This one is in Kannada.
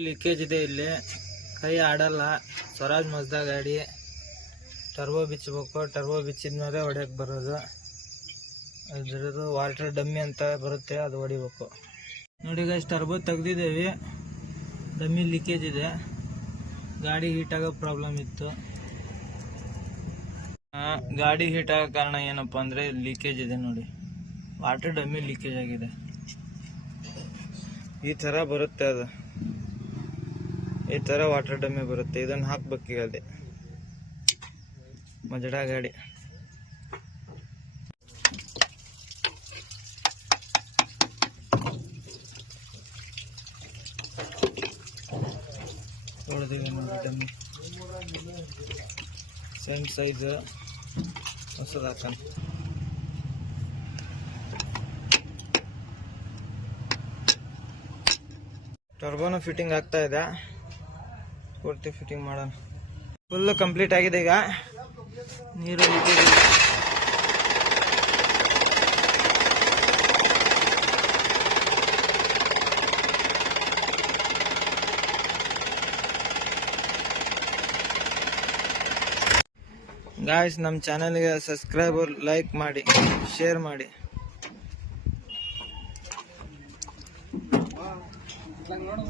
ಲೀಕೇಜ್ ಇದೆ ಇಲ್ಲಿ, ಕೈ ಆಡಲ್ಲ. ಸ್ವರಾಜ್ ಮಜ್ದಾ ಗಾಡಿ. ಟರ್ಬೋ ಬಿಚ್ಚಬೇಕು, ಟರ್ಬೋ ಬಿಚ್ಚಿದ್ಮೇಲೆ ಹೊಡೆಯಕ್ಕೆ ಬರೋದು. ಅದ್ರದ್ದು ವಾಟರ್ ಡಮ್ಮಿ ಅಂತ ಬರುತ್ತೆ, ಅದು ಹೊಡಿಬೇಕು. ನೋಡಿ ಗೈಸ್, ಟರ್ಬೋ ತೆಗ್ದಿದ್ದೇವೆ, ಡಮ್ಮಿ ಲೀಕೇಜ್ ಇದೆ. ಗಾಡಿ ಹೀಟ್ ಆಗೋ ಪ್ರಾಬ್ಲಮ್ ಇತ್ತು. ಗಾಡಿ ಹೀಟ್ ಆಗೋ ಕಾರಣ ಏನಪ್ಪ ಅಂದರೆ ಲೀಕೇಜ್ ಇದೆ. ನೋಡಿ, ವಾಟರ್ ಡಮ್ಮಿ ಲೀಕೇಜ್ ಆಗಿದೆ. ಈ ಥರ ಬರುತ್ತೆ, ಅದು ಈ ಥರ ವಾಟರ್ ಡಮ್ಮಿ ಬರುತ್ತೆ. ಇದನ್ನು ಹಾಕ್ಬೇಕೀಗ. ಅದೇ ಮಜಡಾ ಗಾಡಿ. ತೊಳೆದಿವೆ ನೋಡಿ ಡಮ್ಮಿ. ಸೇಮ್ ಸೈಜ್, ಹೊಸದು ಹಾಕೋಣ. ಟರ್ಬೋನ ಫಿಟ್ಟಿಂಗ್ ಆಗ್ತಾ ಇದೆ, ಪೂರ್ತಿ ಫಿಟ್ಟಿಂಗ್ ಮಾಡೋಣ. ಫುಲ್ ಕಂಪ್ಲೀಟ್ ಆಗಿದೆ. ಈಗ ನೀರು ಗಾಯ್ಸ್, ನಮ್ಮ ಚಾನಲ್ಗೆ ಸಬ್ಸ್ಕ್ರೈಬರ್, ಲೈಕ್ ಮಾಡಿ, ಶೇರ್ ಮಾಡಿ. ನೋಡು